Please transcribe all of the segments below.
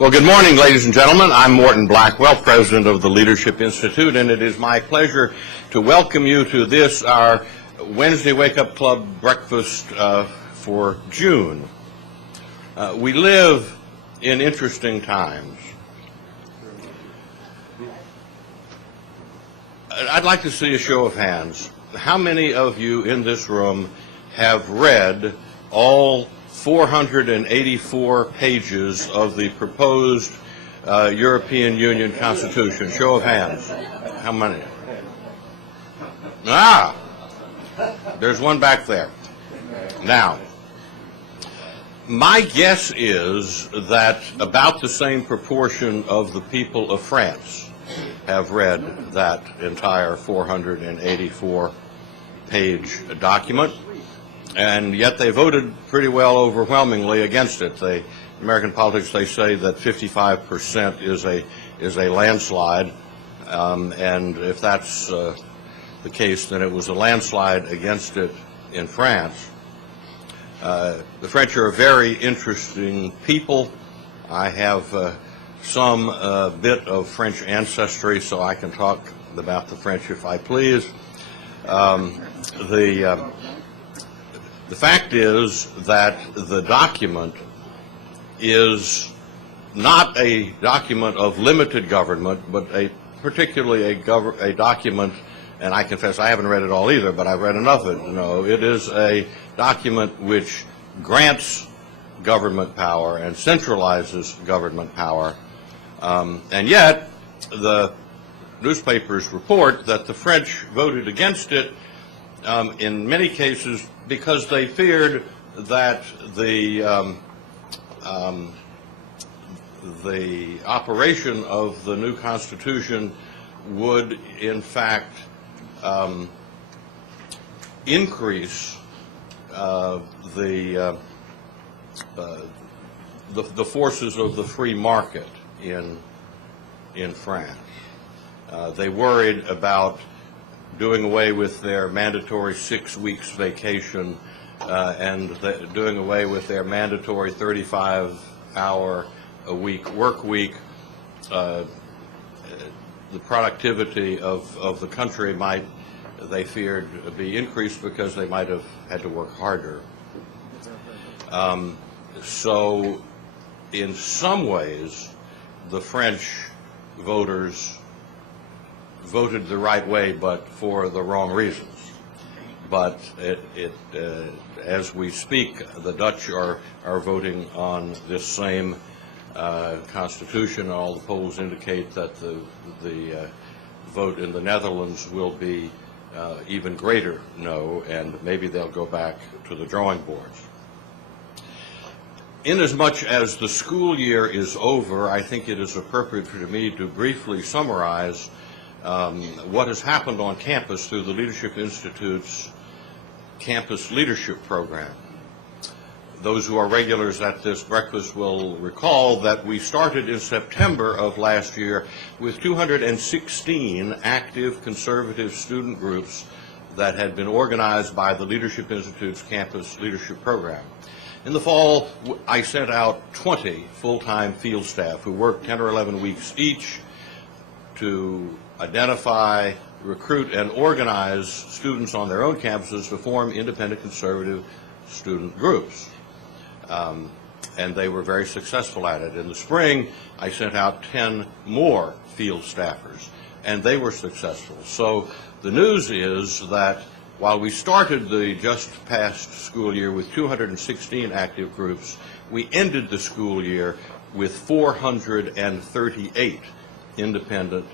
Well, good morning, ladies and gentlemen. I'm Morton Blackwell, president of the Leadership Institute, and it is my pleasure to welcome you to this, our Wednesday Wake Up Club breakfast for June. We live in interesting times. I'd like to see a show of hands. How many of you in this room have read all 484 pages of the proposed European Union Constitution? Show of hands. How many? Ah! There's one back there. Now, my guess is that about the same proportion of the people of France have read that entire 484-page document. And yet they voted pretty well overwhelmingly against it. In American politics, they say that 55% is a landslide, and if that's the case, then it was a landslide against it in France. The French are a very interesting people. I have some bit of French ancestry, so I can talk about the French if I please. The fact is that the document is not a document of limited government, but particularly a document, and I confess I haven't read it all either, but I've read enough of it to know it is a document which grants government power and centralizes government power, and yet the newspapers report that the French voted against it in many cases because they feared that the operation of the new Constitution would, in fact, increase the forces of the free market in France. They worried about doing away with their mandatory 6 weeks vacation and doing away with their mandatory 35-hour-a-week work week. The productivity of the country might, they feared, be increased because they might have had to work harder. So in some ways, the French voters voted the right way, but for the wrong reasons. But as we speak, the Dutch are voting on this same Constitution. All the polls indicate that the vote in the Netherlands will be even greater no, and maybe they'll go back to the drawing boards. Inasmuch as the school year is over, I think it is appropriate for me to briefly summarize what has happened on campus through the Leadership Institute's Campus Leadership Program. Those who are regulars at this breakfast will recall that we started in September of last year with 216 active conservative student groups that had been organized by the Leadership Institute's Campus Leadership Program. In the fall, I sent out 20 full-time field staff who worked 10 or 11 weeks each to identify, recruit, and organize students on their own campuses to form independent conservative student groups. And they were very successful at it. In the spring, I sent out 10 more field staffers, and they were successful. So the news is that while we started the just past school year with 216 active groups, we ended the school year with 438 independent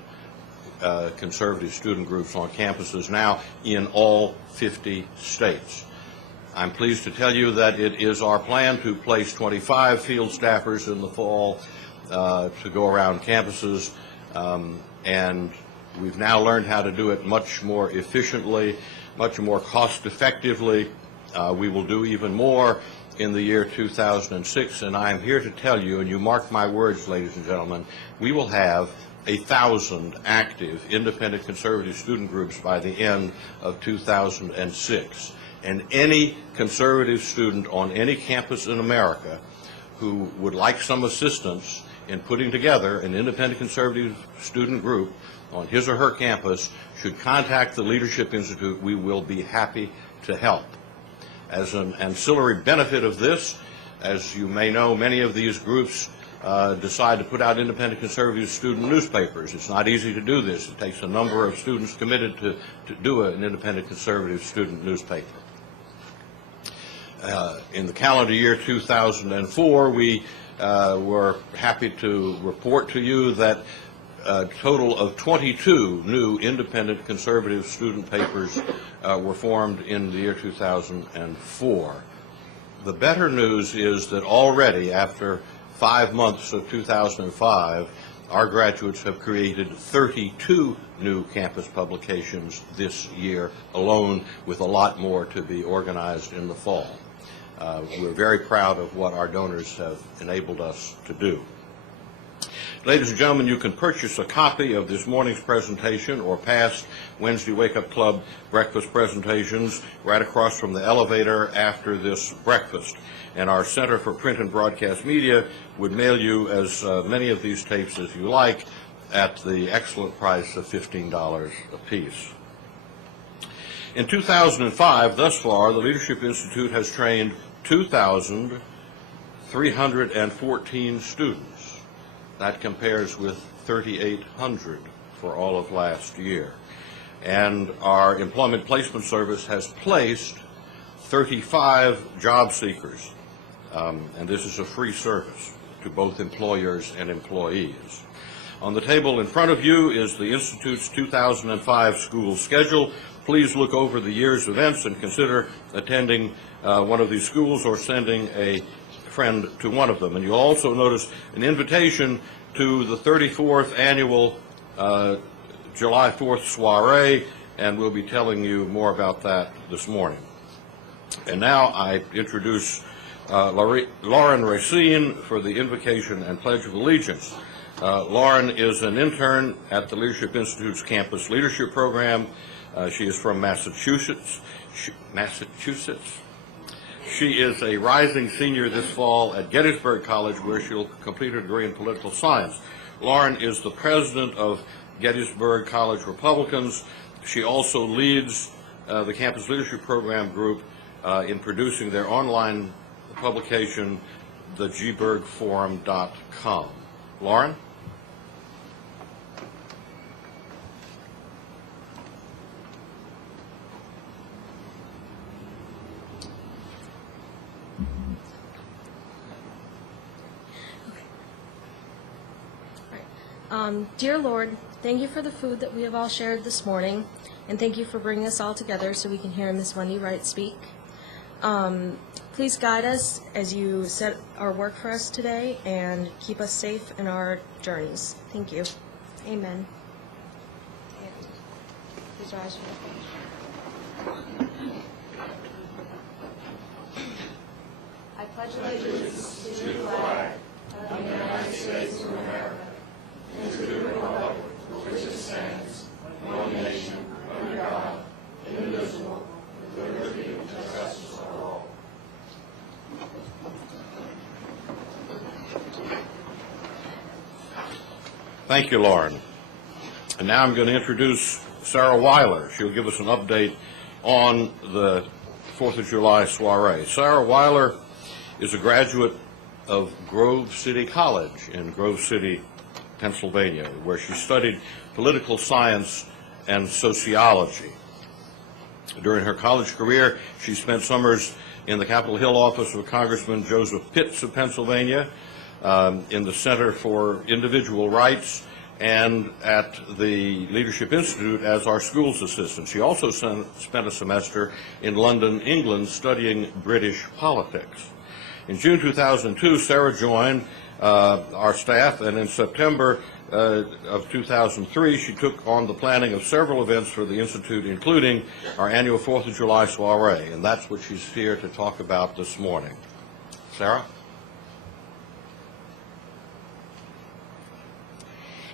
conservative student groups on campuses now in all 50 states. I'm pleased to tell you that it is our plan to place 25 field staffers in the fall to go around campuses, and we've now learned how to do it much more efficiently, much more cost-effectively. We will do even more in the year 2006, and I am here to tell you, and you mark my words, ladies and gentlemen, we will have 1,000 active independent conservative student groups by the end of 2006. And any conservative student on any campus in America who would like some assistance in putting together an independent conservative student group on his or her campus should contact the Leadership Institute. We will be happy to help. As an ancillary benefit of this, as you may know, many of these groups decide to put out independent conservative student newspapers. It's not easy to do this. It takes a number of students committed to do an independent conservative student newspaper. In the calendar year 2004, we were happy to report to you that a total of 22 new independent conservative student papers were formed in the year 2004. The better news is that already, after 5 months of 2005, our graduates have created 32 new campus publications this year alone, with a lot more to be organized in the fall. We're very proud of what our donors have enabled us to do. Ladies and gentlemen, you can purchase a copy of this morning's presentation or past Wednesday Wake Up Club breakfast presentations right across from the elevator after this breakfast. And our Center for Print and Broadcast Media would mail you as many of these tapes as you like at the excellent price of $15 apiece. In 2005, thus far, the Leadership Institute has trained 2,314 students. That compares with 3,800 for all of last year. And our Employment Placement Service has placed 35 job seekers. And this is a free service to both employers and employees. On the table in front of you is the Institute's 2005 school schedule. Please look over the year's events and consider attending one of these schools or sending a friend to one of them. And you'll also notice an invitation to the 34th annual July 4th soiree, and we'll be telling you more about that this morning. And now I introduce Lauren Racine for the invocation and Pledge of Allegiance. Lauren is an intern at the Leadership Institute's Campus Leadership Program. She is from Massachusetts. She is a rising senior this fall at Gettysburg College, where she'll complete her degree in political science. Lauren is the president of Gettysburg College Republicans. She also leads the Campus Leadership Program group in producing their online publication, thegbergforum.com. Lauren? Dear Lord, thank you for the food that we have all shared this morning, and thank you for bringing us all together so we can hear Miss Wendy Wright speak. Please guide us as you set our work for us today and keep us safe in our journeys. Thank you. Amen. Please rise for the pledge. I pledge allegiance to the flag of the United States of America and to the republic for which it stands, one nation, under God, indivisible, with liberty and justice for all. Thank you, Lauren. And now I'm going to introduce Sarah Wyler. She'll give us an update on the 4th of July soiree. Sarah Wyler is a graduate of Grove City College in Grove City, Pennsylvania, where she studied political science and sociology. During her college career, she spent summers in the Capitol Hill office of Congressman Joseph Pitts of Pennsylvania, in the Center for Individual Rights, and at the Leadership Institute as our schools assistant. She also spent a semester in London, England, studying British politics. In June 2002, Sarah joined our staff, and in September of 2003, she took on the planning of several events for the Institute, including our annual 4th of July soiree, and that's what she's here to talk about this morning. Sarah?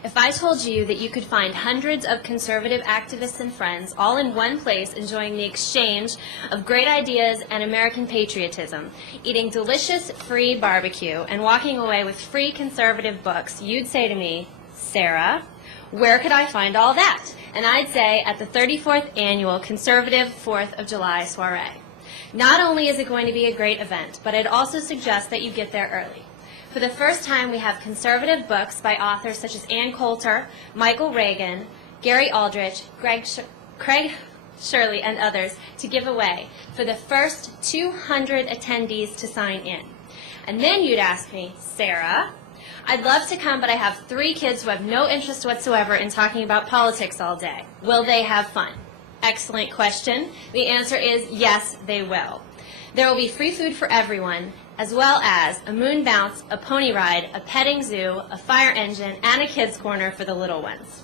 If I told you that you could find hundreds of conservative activists and friends all in one place enjoying the exchange of great ideas and American patriotism, eating delicious free barbecue, and walking away with free conservative books, you'd say to me, Sarah, where could I find all that? And I'd say at the 34th Annual Conservative 4th of July Soiree. Not only is it going to be a great event, but I'd also suggest that you get there early. For the first time, we have conservative books by authors such as Ann Coulter, Michael Reagan, Gary Aldrich, Craig Shirley, and others to give away for the first 200 attendees to sign in. And then you'd ask me, Sarah, I'd love to come, but I have 3 kids who have no interest whatsoever in talking about politics all day. Will they have fun? Excellent question. The answer is yes, they will. There will be free food for everyone, as well as a moon bounce, a pony ride, a petting zoo, a fire engine, and a kids' corner for the little ones.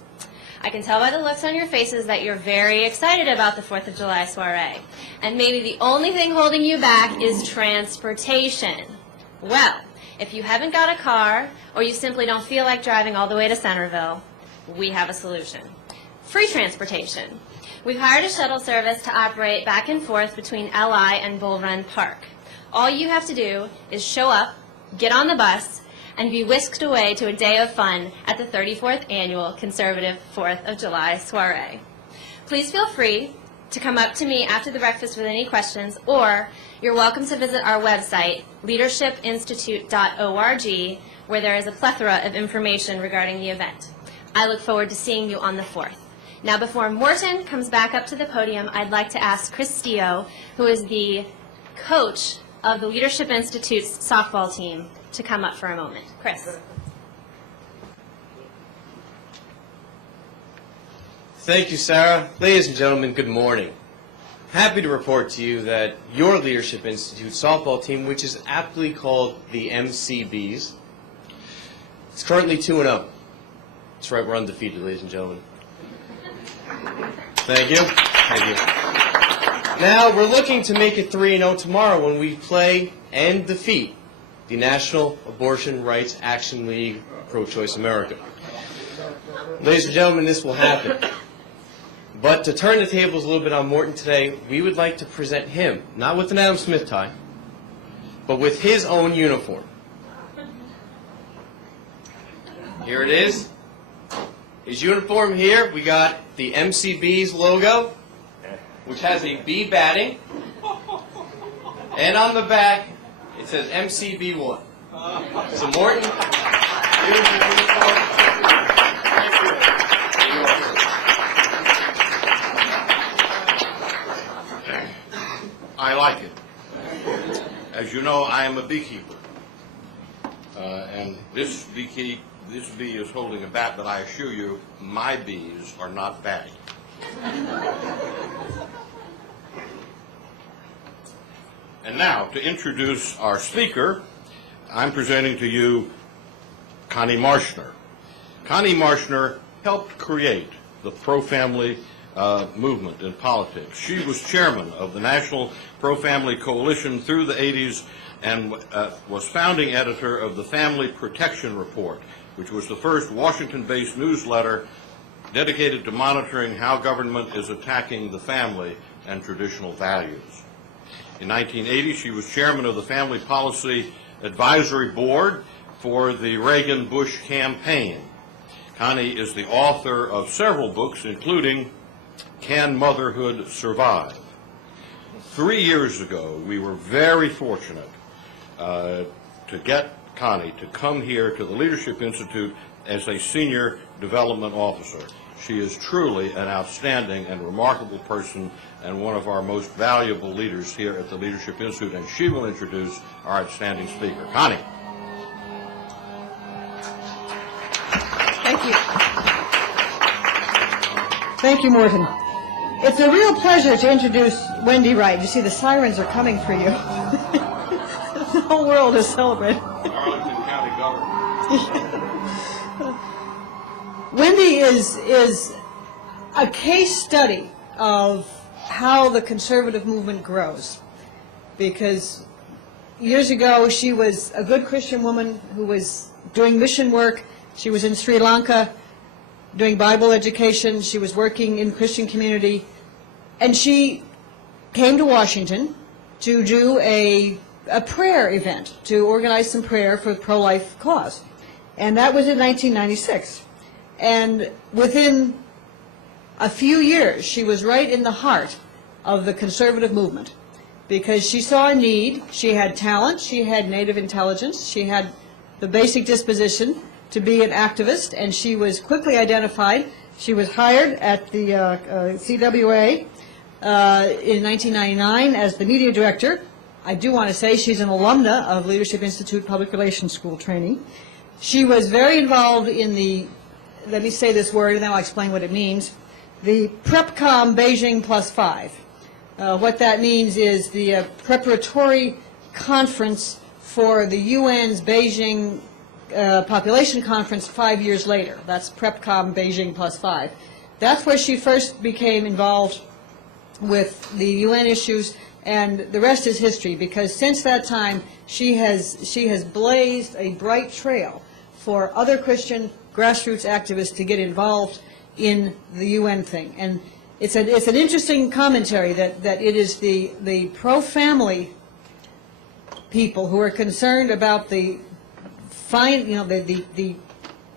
I can tell by the looks on your faces that you're very excited about the 4th of July soiree. And maybe the only thing holding you back is transportation. Well, if you haven't got a car, or you simply don't feel like driving all the way to Centerville, we have a solution. Free transportation. We've hired a shuttle service to operate back and forth between LI and Bull Run Park. All you have to do is show up, get on the bus, and be whisked away to a day of fun at the 34th Annual Conservative 4th of July Soiree. Please feel free to come up to me after the breakfast with any questions, or you're welcome to visit our website, leadershipinstitute.org, where there is a plethora of information regarding the event. I look forward to seeing you on the 4th. Now, before Morton comes back up to the podium, I'd like to ask Chris Stio, who is the coach of the Leadership Institute's softball team, to come up for a moment. Chris. Thank you, Sarah. Ladies and gentlemen, good morning. Happy to report to you that your Leadership Institute softball team, which is aptly called the MCBs, is currently 2-0. That's right, we're undefeated, ladies and gentlemen. Thank you. Thank you. Now, we're looking to make it 3-0 tomorrow when we play and defeat the National Abortion Rights Action League, Pro-Choice America. Ladies and gentlemen, this will happen. But to turn the tables a little bit on Morton today, we would like to present him, not with an Adam Smith tie, but with his own uniform. Here it is. His uniform here, we got the MCB's logo, which has a B batting, and on the back, it says MCB1. So Morton, beautiful uniform. I like it. As you know, I am a beekeeper. And this bee is holding a bat, but I assure you, my bees are not batting. And now, to introduce our speaker, I'm presenting to you Connie Marshner. Connie Marshner helped create the pro-family movement in politics. She was chairman of the National Pro-Family Coalition through the 80s and was founding editor of the Family Protection Report, which was the first Washington-based newsletter dedicated to monitoring how government is attacking the family and traditional values. In 1980, she was chairman of the Family Policy Advisory Board for the Reagan-Bush campaign. Connie is the author of several books, including Can Motherhood Survive? 3 years ago, we were very fortunate to get Connie to come here to the Leadership Institute as a senior development officer. She is truly an outstanding and remarkable person and one of our most valuable leaders here at the Leadership Institute, and she will introduce our outstanding speaker. Connie. Thank you. Thank you, Morton. It's a real pleasure to introduce Wendy Wright. You see, the sirens are coming for you. The whole world is celebrating. Arlington County Government. Wendy is a case study of how the conservative movement grows. Because years ago, she was a good Christian woman who was doing mission work. She was in Sri Lanka doing Bible education. She was working in Christian community. And she came to Washington to do a prayer event, to organize some prayer for the pro-life cause. And that was in 1996. And within a few years, she was right in the heart of the conservative movement because she saw a need. She had talent. She had native intelligence. She had the basic disposition to be an activist, and she was quickly identified. She was hired at the CWA in 1999 as the media director. I do want to say she's an alumna of Leadership Institute Public Relations School training. She was very involved in the, let me say this word and then I'll explain what it means, the PrepCom Beijing +5. What that means is the preparatory conference for the UN's Beijing population conference 5 years later. That's PrepCom Beijing +5. That's where she first became involved with the UN issues, and the rest is history, because since that time she has blazed a bright trail for other Christian grassroots activists to get involved in the UN thing. And it's an interesting commentary that it is the pro-family people who are concerned about the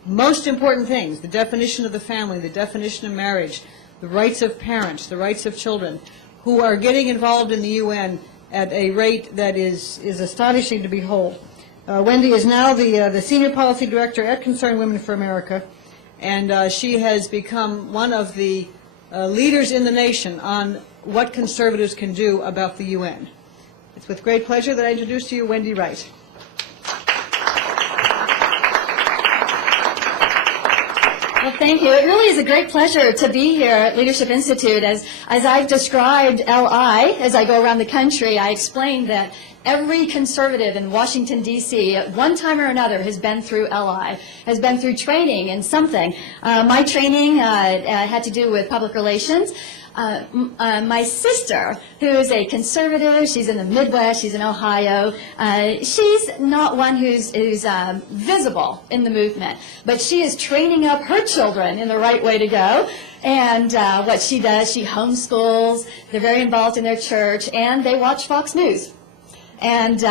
most important things, the definition of the family, the definition of marriage, the rights of parents, the rights of children, who are getting involved in the UN at a rate that is astonishing to behold. Wendy is now the Senior Policy Director at Concerned Women for America, and she has become one of the leaders in the nation on what conservatives can do about the UN. It's with great pleasure that I introduce to you Wendy Wright. Well, thank you. It really is a great pleasure to be here at Leadership Institute. As I've described LI, as I go around the country, I explained that every conservative in Washington, D.C., at one time or another has been through LI, has been through training in something. My training had to do with public relations. My sister, who is a conservative, she's in the Midwest, she's in Ohio, she's not one who's visible in the movement, but she is training up her children in the right way to go. And what she does, she homeschools, they're very involved in their church, and they watch Fox News. And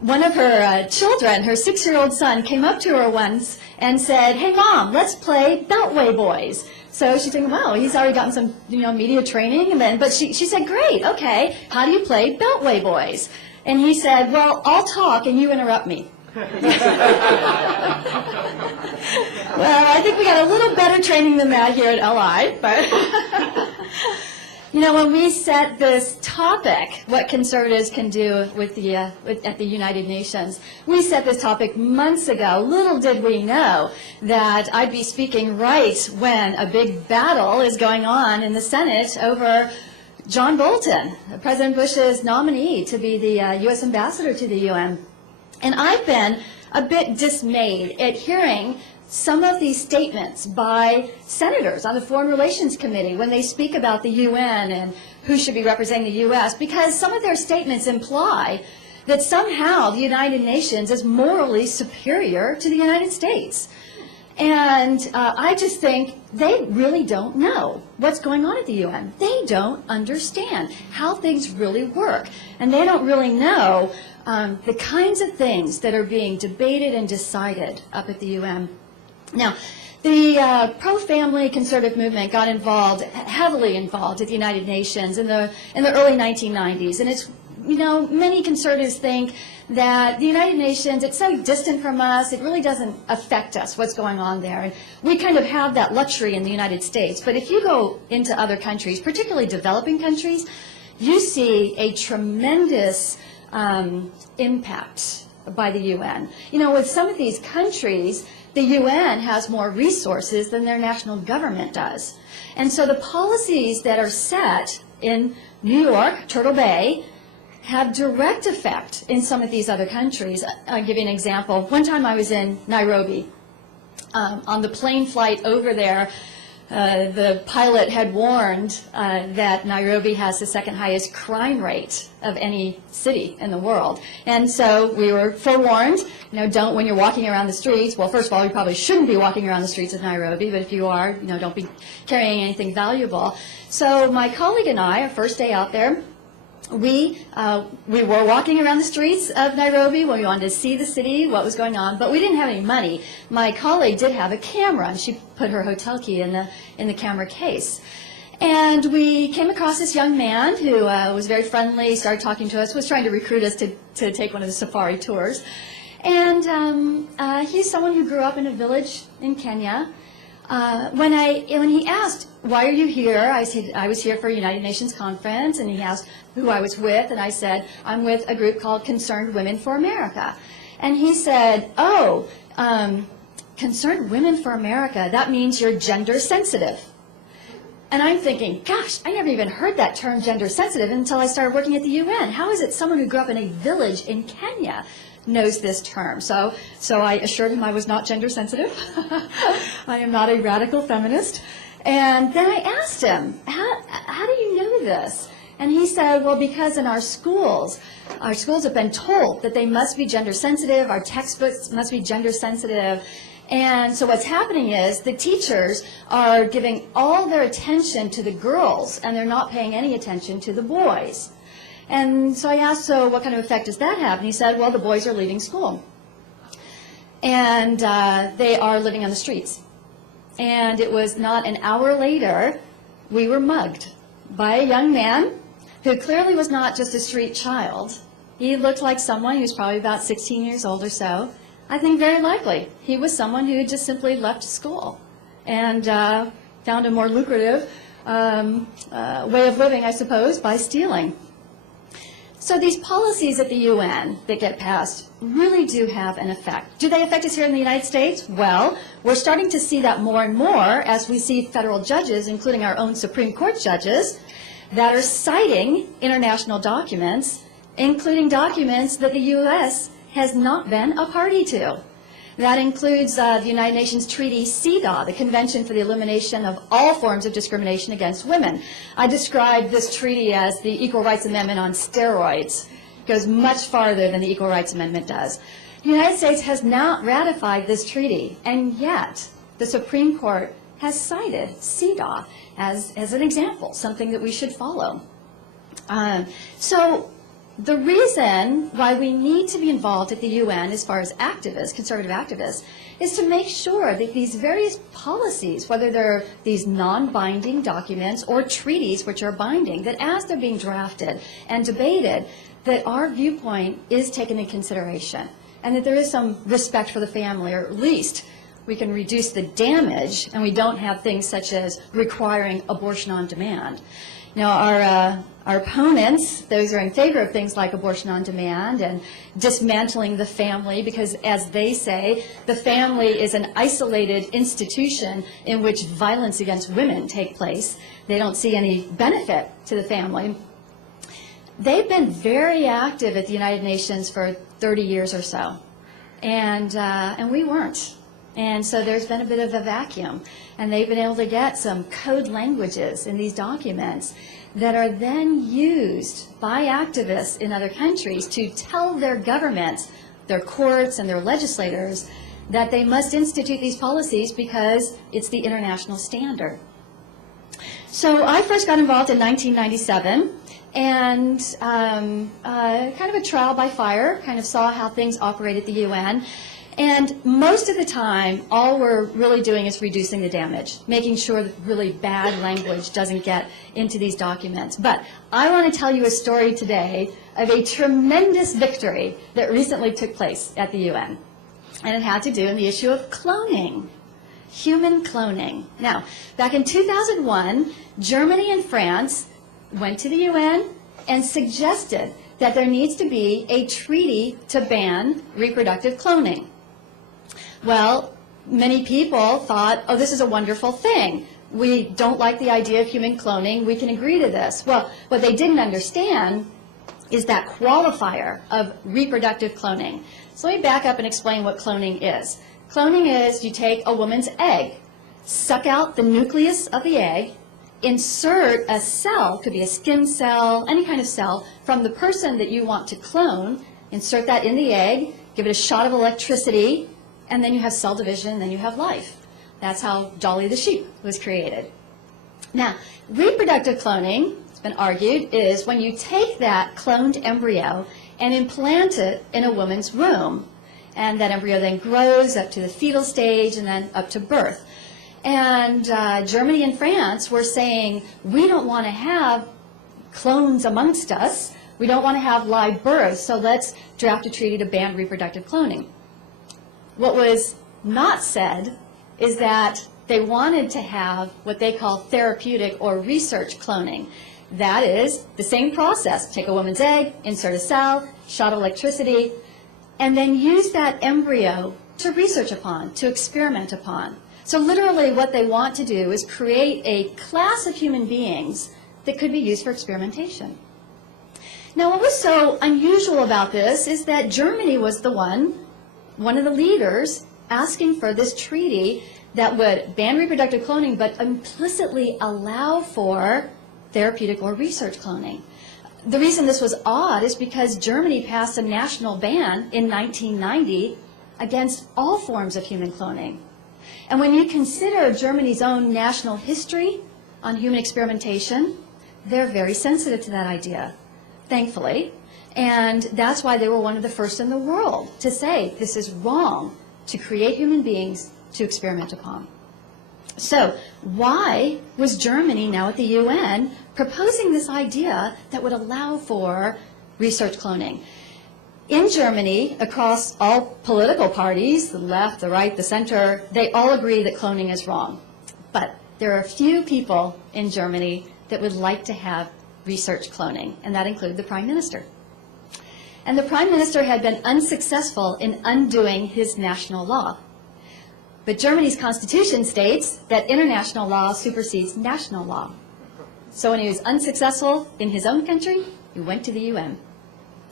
one of her children, her 6-year-old son, came up to her once and said, "Hey, Mom, let's play Beltway Boys." So she's thinking, wow, he's already gotten some, media training. But she said, great, okay, how do you play Beltway Boys? And he said, well, I'll talk and you interrupt me. Well, I think we got a little better training than that here at LI. But when we set this topic, what conservatives can do with at the United Nations, we set this topic months ago. Little did we know that I'd be speaking right when a big battle is going on in the Senate over John Bolton, President Bush's nominee to be the U.S. ambassador to the UN. And I've been a bit dismayed at hearing some of these statements by senators on the Foreign Relations Committee when they speak about the UN and who should be representing the U.S., because some of their statements imply that somehow the United Nations is morally superior to the United States. And I just think they really don't know what's going on at the UN. They don't understand how things really work. And they don't really know the kinds of things that are being debated and decided up at the UN. Now, the pro-family conservative movement got heavily involved at the United Nations in the early 1990s. And it's, many conservatives think that the United Nations, it's so distant from us, it really doesn't affect us, what's going on there. And we kind of have that luxury in the United States. But if you go into other countries, particularly developing countries, you see a tremendous impact by the UN. With some of these countries, the UN has more resources than their national government does. And so the policies that are set in New York, Turtle Bay, have direct effect in some of these other countries. I'll give you an example. One time I was in Nairobi on the plane flight over there. the pilot had warned that Nairobi has the second highest crime rate of any city in the world. And so we were forewarned, don't, when you're walking around the streets, well, first of all, you probably shouldn't be walking around the streets of Nairobi, but if you are, don't be carrying anything valuable. So my colleague and I, our first day out there, we were walking around the streets of Nairobi when we wanted to see the city, what was going on, but we didn't have any money. My colleague did have a camera, and she put her hotel key in the camera case. And we came across this young man who was very friendly, started talking to us, was trying to recruit us to take one of the safari tours. And he's someone who grew up in a village in Kenya. When he asked, "Why are you here?" I said, "I was here for a United Nations conference," and he asked who I was with, and I said, "I'm with a group called Concerned Women for America." And he said, "Oh, Concerned Women for America, that means you're gender sensitive." And I'm thinking, gosh, I never even heard that term gender sensitive until I started working at the UN. How is it someone who grew up in a village in Kenya knows this term? So I assured him I was not gender sensitive. I am not a radical feminist. And then I asked him, how do you know this? And he said, well, because in our schools have been told that they must be gender sensitive, our textbooks must be gender sensitive. And so what's happening is the teachers are giving all their attention to the girls, and they're not paying any attention to the boys. And so I asked, so what kind of effect does that have? And he said, well, the boys are leaving school. And they are living on the streets. And it was not an hour later, we were mugged by a young man who clearly was not just a street child. He looked like someone who was probably about 16 years old or so. I think very likely he was someone who had just simply left school and found a more lucrative way of living, I suppose, by stealing. So these policies at the UN that get passed really do have an effect. Do they affect us here in the United States? Well, we're starting to see that more and more as we see federal judges, including our own Supreme Court judges, that are citing international documents, including documents that the U.S. has not been a party to. That includes the United Nations Treaty CEDAW, the Convention for the Elimination of All Forms of Discrimination Against Women. I describe this treaty as the Equal Rights Amendment on steroids. It goes much farther than the Equal Rights Amendment does. The United States has not ratified this treaty, and yet the Supreme Court has cited CEDAW as an example, something that we should follow. So the reason why we need to be involved at the UN as far as activists, conservative activists, is to make sure that these various policies, whether they're these non-binding documents or treaties which are binding, that as they're being drafted and debated, that our viewpoint is taken in consideration and that there is some respect for the family, or at least we can reduce the damage and we don't have things such as requiring abortion on demand. Now, our opponents, those who are in favor of things like abortion on demand and dismantling the family, because as they say, the family is an isolated institution in which violence against women take place. They don't see any benefit to the family. They've been very active at the United Nations for 30 years or so, and we weren't. And so there's been a bit of a vacuum, and they've been able to get some code languages in these documents that are then used by activists in other countries to tell their governments, their courts, and their legislators that they must institute these policies because it's the international standard. So I first got involved in 1997, and kind of a trial by fire, kind of saw how things operate at the UN. And most of the time, all we're really doing is reducing the damage, making sure that really bad language doesn't get into these documents. But I want to tell you a story today of a tremendous victory that recently took place at the UN. And it had to do with the issue of cloning, human cloning. Now, back in 2001, Germany and France went to the UN and suggested that there needs to be a treaty to ban reproductive cloning. Well, many people thought, oh, this is a wonderful thing. We don't like the idea of human cloning. We can agree to this. Well, what they didn't understand is that qualifier of reproductive cloning. So let me back up and explain what cloning is. Cloning is you take a woman's egg, suck out the nucleus of the egg, insert a cell, could be a skin cell, any kind of cell, from the person that you want to clone, insert that in the egg, give it a shot of electricity, and then you have cell division, and then you have life. That's how Dolly the sheep was created. Now, reproductive cloning, it's been argued, is when you take that cloned embryo and implant it in a woman's womb. And that embryo then grows up to the fetal stage and then up to birth. And Germany and France were saying, we don't want to have clones amongst us. We don't want to have live births, so let's draft a treaty to ban reproductive cloning. What was not said is that they wanted to have what they call therapeutic or research cloning. That is the same process. Take a woman's egg, insert a cell, shot of electricity, and then use that embryo to research upon, to experiment upon. So literally what they want to do is create a class of human beings that could be used for experimentation. Now, what was so unusual about this is that Germany was the one of the leaders asking for this treaty that would ban reproductive cloning but implicitly allow for therapeutic or research cloning. The reason this was odd is because Germany passed a national ban in 1990 against all forms of human cloning. And when you consider Germany's own national history on human experimentation, they're very sensitive to that idea, thankfully. And that's why they were one of the first in the world to say this is wrong to create human beings to experiment upon. So why was Germany now at the UN proposing this idea that would allow for research cloning? In Germany, across all political parties, the left, the right, the center, they all agree that cloning is wrong. But there are a few people in Germany that would like to have research cloning, and that include the Prime Minister. And the Prime Minister had been unsuccessful in undoing his national law. But Germany's constitution states that international law supersedes national law. So when he was unsuccessful in his own country, he went to the UN.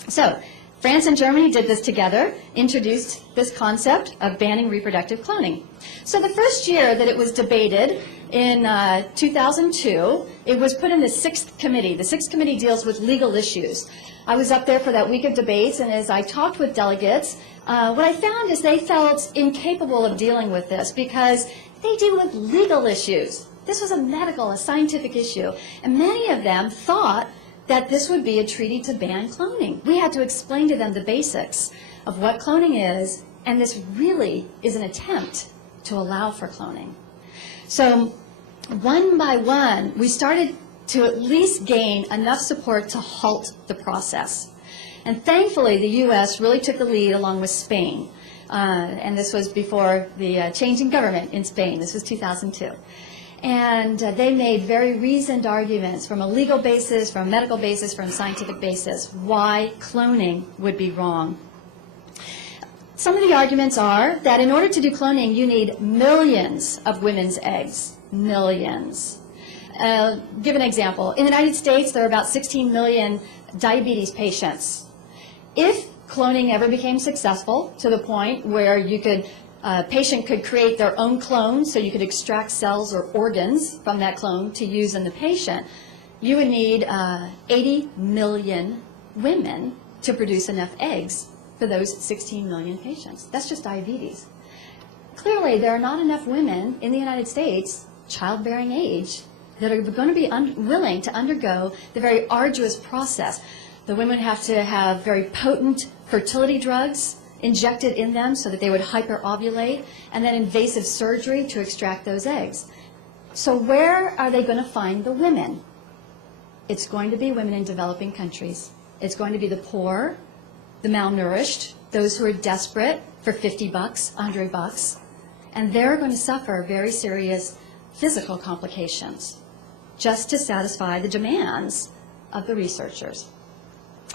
So France and Germany did this together, introduced this concept of banning reproductive cloning. So the first year that it was debated in 2002, it was put in the 6th committee. The 6th committee deals with legal issues. I was up there for that week of debates, and as I talked with delegates, what I found is they felt incapable of dealing with this because they deal with legal issues. This was a medical, a scientific issue, and many of them thought that this would be a treaty to ban cloning. We had to explain to them the basics of what cloning is, and this really is an attempt to allow for cloning. So one by one, we started to at least gain enough support to halt the process. And thankfully, the U.S. really took the lead along with Spain. And this was before the change in government in Spain. This was 2002. And they made very reasoned arguments from a legal basis, from a medical basis, from a scientific basis, why cloning would be wrong. Some of the arguments are that in order to do cloning, you need millions of women's eggs. Millions. Give an example. In the United States, there are about 16 million diabetes patients. If cloning ever became successful to the point where a patient could create their own clone, so you could extract cells or organs from that clone to use in the patient, you would need 80 million women to produce enough eggs for those 16 million patients. That's just diabetes. Clearly, there are not enough women in the United States, childbearing age, that are going to be willing to undergo the very arduous process. The women have to have very potent fertility drugs injected in them so that they would hyperovulate, and then invasive surgery to extract those eggs. So where are they going to find the women? It's going to be women in developing countries. It's going to be the poor, the malnourished, those who are desperate for $50, $100, and they're going to suffer very serious physical complications just to satisfy the demands of the researchers.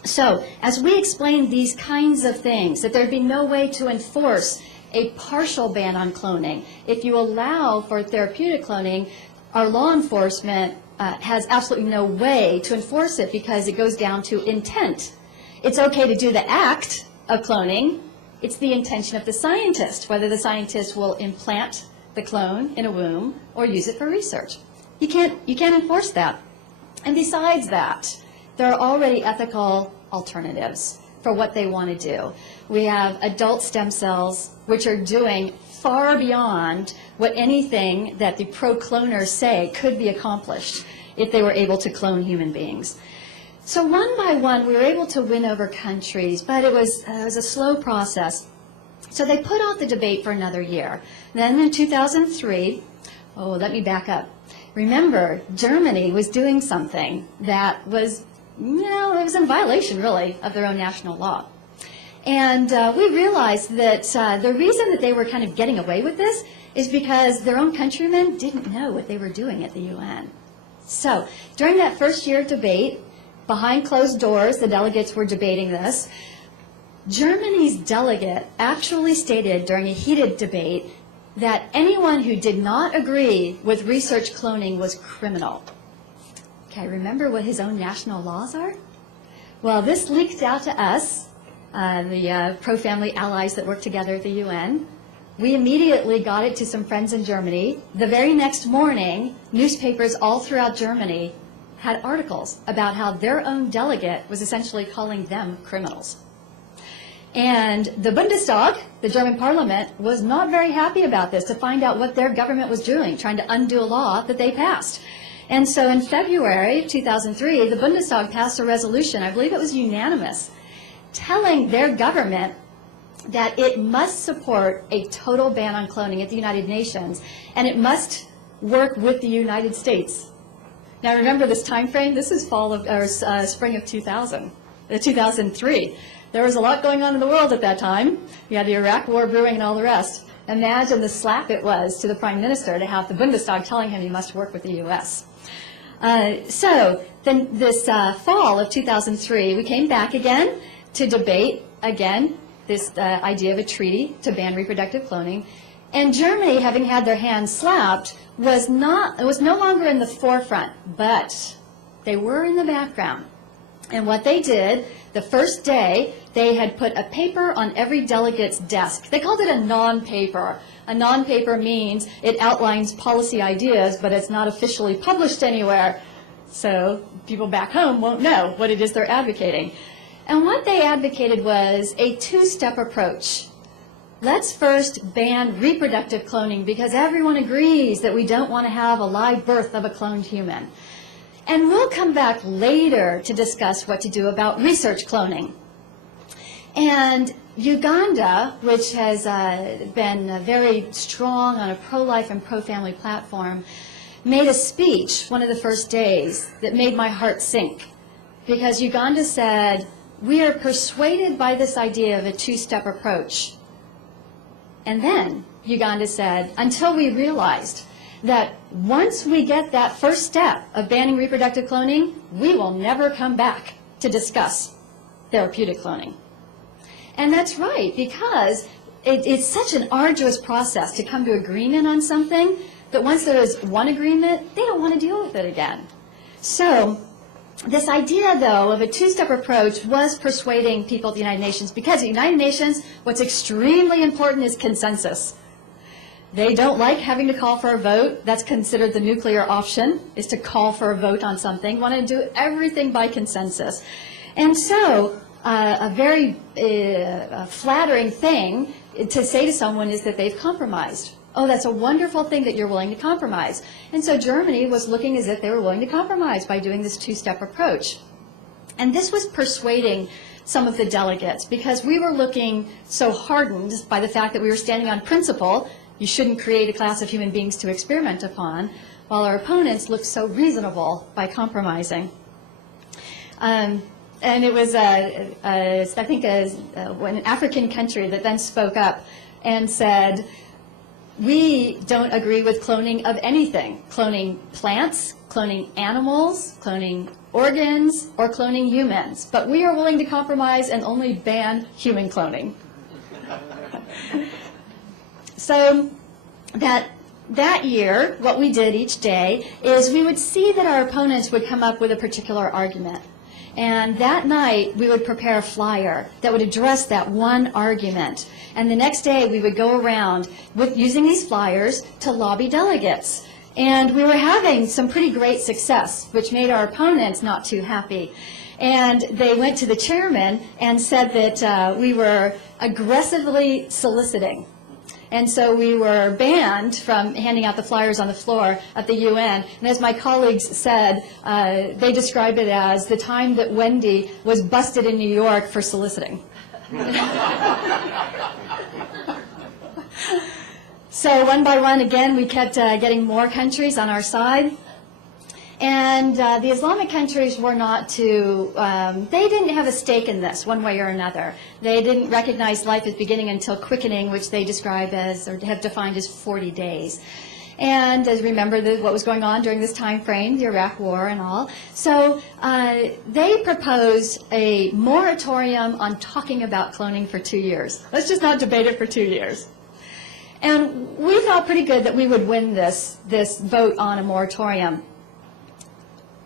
So, as we explain these kinds of things, that there'd be no way to enforce a partial ban on cloning. If you allow for therapeutic cloning, our law enforcement has absolutely no way to enforce it because it goes down to intent. It's okay to do the act of cloning. It's the intention of the scientist, whether the scientist will implant the clone in a womb or use it for research. You can't enforce that. And besides that, there are already ethical alternatives for what they want to do. We have adult stem cells, which are doing far beyond what anything that the pro-cloners say could be accomplished if they were able to clone human beings. So one by one, we were able to win over countries, but it was a slow process. So they put off the debate for another year. Then in 2003, let me back up. Remember, Germany was doing something that was, it was in violation, really, of their own national law. And we realized that the reason that they were kind of getting away with this is because their own countrymen didn't know what they were doing at the UN. So during that first year of debate, behind closed doors, the delegates were debating this. Germany's delegate actually stated during a heated debate that anyone who did not agree with research cloning was criminal. Okay, remember what his own national laws are? Well, this leaked out to us, the pro-family allies that work together at the UN. We immediately got it to some friends in Germany. The very next morning, newspapers all throughout Germany had articles about how their own delegate was essentially calling them criminals. And the Bundestag, the German parliament, was not very happy about this, to find out what their government was doing, trying to undo a law that they passed. And so in February 2003, the Bundestag passed a resolution, I believe it was unanimous, telling their government that it must support a total ban on cloning at the United Nations, and it must work with the United States. Now remember this time frame, this is spring of 2003. There was a lot going on in the world at that time. You had the Iraq War brewing and all the rest. Imagine the slap it was to the Prime Minister to have the Bundestag telling him he must work with the U.S. So then this fall of 2003, we came back again to debate, again, this idea of a treaty to ban reproductive cloning. And Germany, having had their hands slapped, was no longer in the forefront, but they were in the background. And what they did, the first day, they had put a paper on every delegate's desk. They called it a non-paper. A non-paper means it outlines policy ideas, but it's not officially published anywhere. So people back home won't know what it is they're advocating. And what they advocated was a two-step approach. Let's first ban reproductive cloning because everyone agrees that we don't want to have a live birth of a cloned human. And we'll come back later to discuss what to do about research cloning. And Uganda, which has been very strong on a pro-life and pro-family platform, made a speech one of the first days that made my heart sink. Because Uganda said, we are persuaded by this idea of a two-step approach. And then Uganda said, until we realized that once we get that first step of banning reproductive cloning, we will never come back to discuss therapeutic cloning. And that's right, because it's such an arduous process to come to agreement on something that once there is one agreement, they don't want to deal with it again. So this idea, though, of a two-step approach was persuading people at the United Nations, because at the United Nations, what's extremely important is consensus. They don't like having to call for a vote. That's considered the nuclear option, is to call for a vote on something. Want to do everything by consensus. And so a very flattering thing to say to someone is that they've compromised. Oh, that's a wonderful thing that you're willing to compromise. And so Germany was looking as if they were willing to compromise by doing this two-step approach. And this was persuading some of the delegates, because we were looking so hardened by the fact that we were standing on principle. You shouldn't create a class of human beings to experiment upon, while our opponents looked so reasonable by compromising. And it was, I think, an African country that then spoke up and said, we don't agree with cloning of anything. Cloning plants, cloning animals, cloning organs, or cloning humans. But we are willing to compromise and only ban human cloning. So that year, what we did each day is we would see that our opponents would come up with a particular argument. And that night, we would prepare a flyer that would address that one argument. And the next day, we would go around with using these flyers to lobby delegates. And we were having some pretty great success, which made our opponents not too happy. And they went to the chairman and said that we were aggressively soliciting. And so we were banned from handing out the flyers on the floor at the UN. And as my colleagues said, they described it as the time that Wendy was busted in New York for soliciting. So one by one, again, we kept getting more countries on our side. And the Islamic countries were not too, they didn't have a stake in this one way or another. They didn't recognize life as beginning until quickening, which they describe as, or have defined as 40 days. And as remember what was going on during this time frame, the Iraq War and all. So they proposed a moratorium on talking about cloning for 2 years. Let's just not debate it for 2 years. And we felt pretty good that we would win this vote on a moratorium.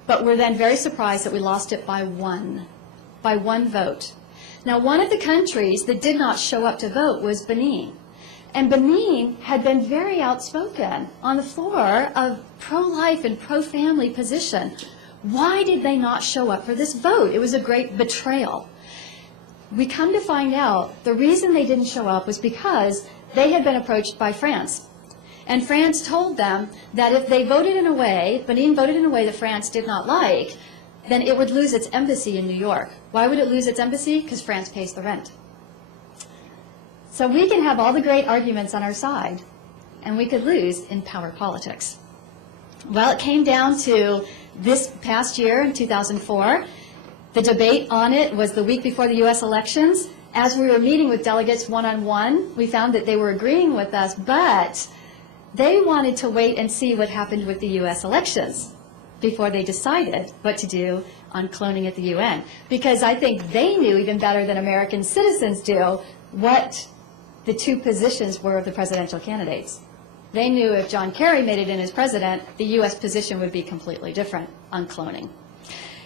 But we're then very surprised that we lost it by one vote. Now, one of the countries that did not show up to vote was Benin. And Benin had been very outspoken on the floor of pro-life and pro-family position. Why did they not show up for this vote? It was a great betrayal. We come to find out the reason they didn't show up was because they had been approached by France. And France told them that if they voted in a way, Benin voted in a way that France did not like, then it would lose its embassy in New York. Why would it lose its embassy? Because France pays the rent. So we can have all the great arguments on our side, and we could lose in power politics. Well, it came down to this past year in 2004. The debate on it was the week before the U.S. elections. As we were meeting with delegates one-on-one, we found that they were agreeing with us, but they wanted to wait and see what happened with the U.S. elections before they decided what to do on cloning at the UN. Because I think they knew even better than American citizens do what the two positions were of the presidential candidates. They knew if John Kerry made it in as president, the U.S. position would be completely different on cloning.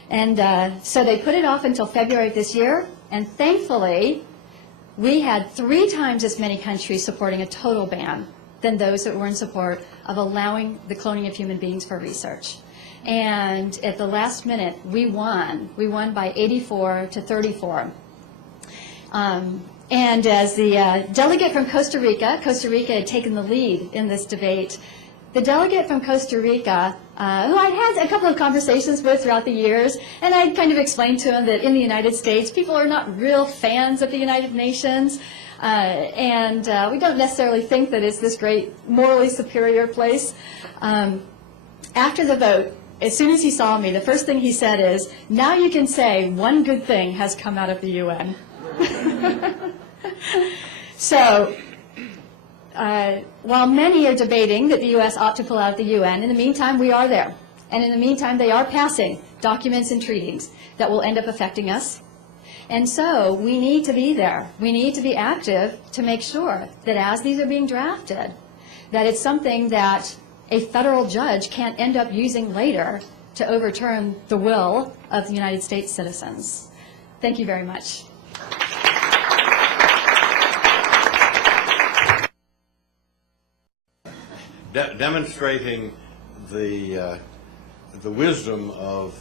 And so they put it off until February of this year, and thankfully, we had 3 times as many countries supporting a total ban than those that were in support of allowing the cloning of human beings for research. And at the last minute, we won. We won by 84 to 34. And as the delegate from Costa Rica had taken the lead in this debate. The delegate from Costa Rica, who I'd had a couple of conversations with throughout the years, and I'd kind of explained to him that in the United States, people are not real fans of the United Nations. And we don't necessarily think that it's this great morally superior place. After the vote, as soon as he saw me, the first thing he said is, "Now you can say one good thing has come out of the UN." So, while many are debating that the U.S. ought to pull out of the UN, in the meantime, we are there. And in the meantime, they are passing documents and treaties that will end up affecting us. And so we need to be there. We need to be active to make sure that as these are being drafted, that it's something that a federal judge can't end up using later to overturn the will of the United States citizens. Thank you very much. Demonstrating the wisdom of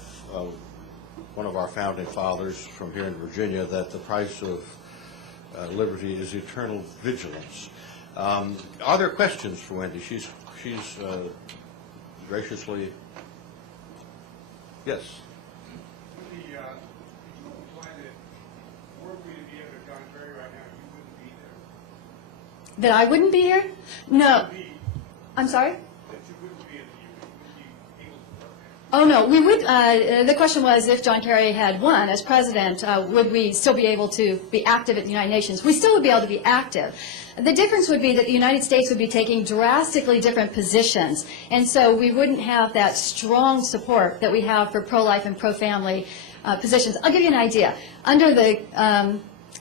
one of our founding fathers from here in Virginia, that the price of liberty is eternal vigilance. Are there questions for Wendy? She's graciously, yes. Wendy, you implied that were we to be able to John Kerry right now, you wouldn't be there. That I wouldn't be here? No. I'm sorry? That you wouldn't be at the UN, you wouldn't be able to work there. Oh, no, we would, the question was if John Kerry had won as president, would we still be able to be active at the United Nations? We still would be able to be active. The difference would be that the United States would be taking drastically different positions, and so we wouldn't have that strong support that we have for pro-life and pro-family positions. I'll give you an idea. Under the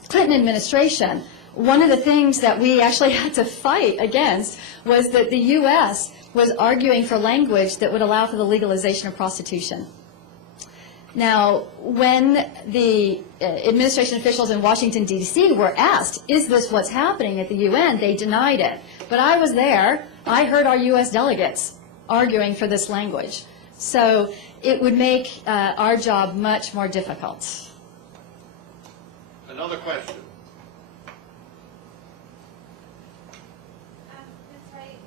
Clinton administration, one of the things that we actually had to fight against was that the U.S. was arguing for language that would allow for the legalization of prostitution. Now, when the administration officials in Washington, D.C. were asked, is this what's happening at the UN, they denied it. But I was there. I heard our U.S. delegates arguing for this language. So it would make our job much more difficult. Another question. Ms. Wright,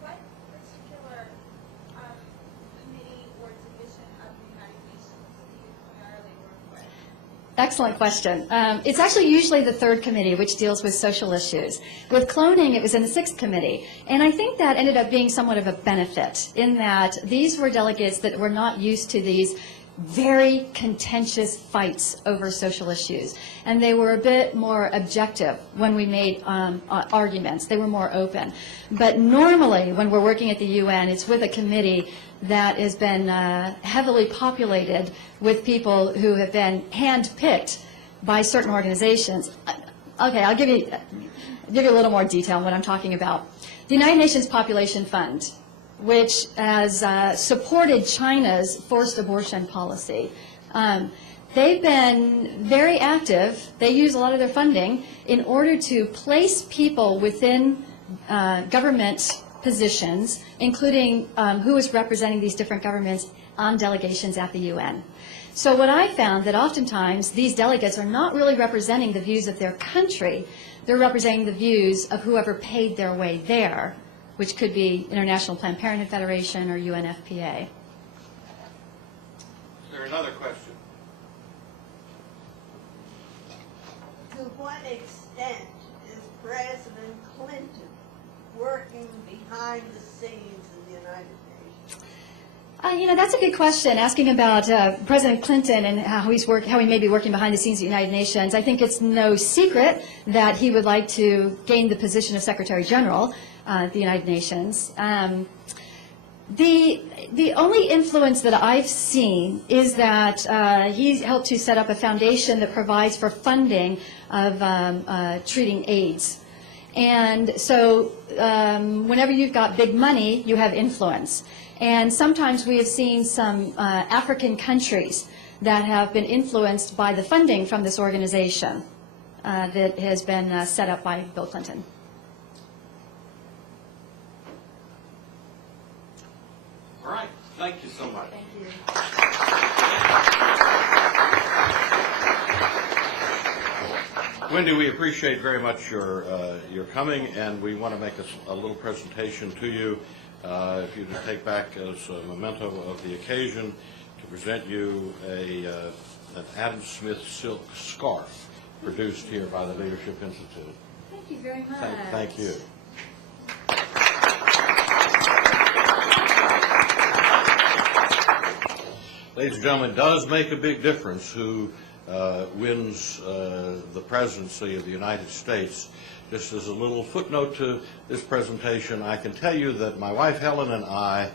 what particular committee or division of the United Nations do you primarily work with? Excellent question. It's actually usually the third committee, which deals with social issues. With cloning, it was in the sixth committee. And I think that ended up being somewhat of a benefit in that these were delegates that were not used to these very contentious fights over social issues. And they were a bit more objective when we made arguments. They were more open. But normally, when we're working at the UN, it's with a committee that has been heavily populated with people who have been hand-picked by certain organizations. Okay, I'll give you a little more detail on what I'm talking about. The United Nations Population Fund, which has supported China's forced abortion policy. They've been very active. They use a lot of their funding in order to place people within government positions, including who is representing these different governments on delegations at the UN. So what I found that oftentimes these delegates are not really representing the views of their country. They're representing the views of whoever paid their way there, which could be International Planned Parenthood Federation or UNFPA. Is there another question? To what extent is President Clinton working behind the scenes in the United Nations? That's a good question, asking about President Clinton and how he may be working behind the scenes at the United Nations. I think it's no secret that he would like to gain the position of Secretary General at the United Nations. The only influence that I've seen is that he's helped to set up a foundation that provides for funding of treating AIDS. And so whenever you've got big money, you have influence. And sometimes we have seen some African countries that have been influenced by the funding from this organization that has been set up by Bill Clinton. All right. Thank you so much. Thank you. Wendy, we appreciate very much your coming, and we want to make a little presentation to you. If you would take back as a memento of the occasion to present you an Adam Smith silk scarf produced here by the Leadership Institute. Thank you very much. Thank you. Ladies and gentlemen, it does make a big difference who wins the presidency of the United States. Just as a little footnote to this presentation, I can tell you that my wife Helen and I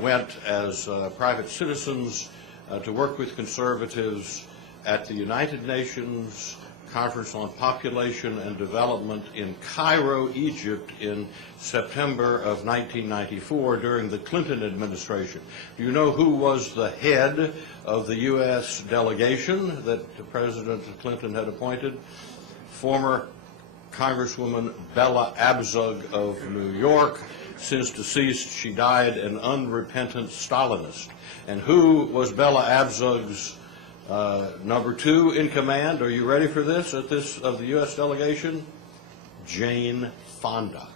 went as private citizens to work with conservatives at the United Nations Conference on Population and Development in Cairo, Egypt in September of 1994 during the Clinton administration. Do you know who was the head of the U.S. delegation that President Clinton had appointed? Former Congresswoman Bella Abzug of New York. Since deceased, she died an unrepentant Stalinist. And who was Bella Abzug's number 2 in command? Are you ready for this? Of the U.S. delegation? Jane Fonda.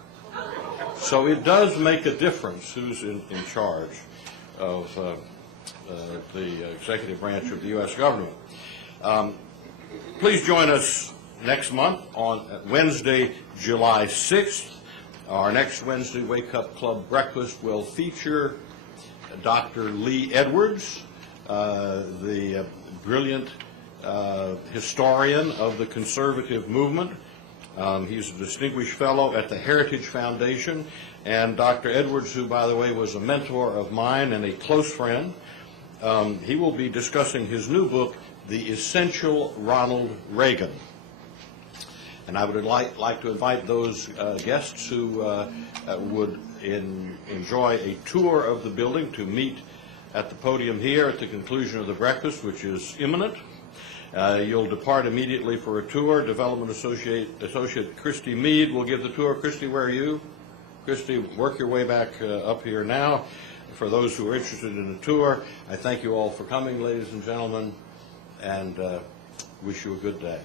So it does make a difference who's in charge of the executive branch of the U.S. government. Please join us next month on Wednesday, July 6th. Our next Wednesday Wake Up Club breakfast will feature Dr. Lee Edwards, the brilliant historian of the conservative movement. He's a distinguished fellow at the Heritage Foundation. And Dr. Edwards, who, by the way, was a mentor of mine and a close friend, he will be discussing his new book, The Essential Ronald Reagan. And I would like to invite those guests who would enjoy a tour of the building to meet at the podium here at the conclusion of the breakfast, which is imminent. You'll depart immediately for a tour. Development Associate Christy Mead will give the tour. Christy, where are you? Christy, work your way back up here now. For those who are interested in a tour, I thank you all for coming, ladies and gentlemen, and wish you a good day.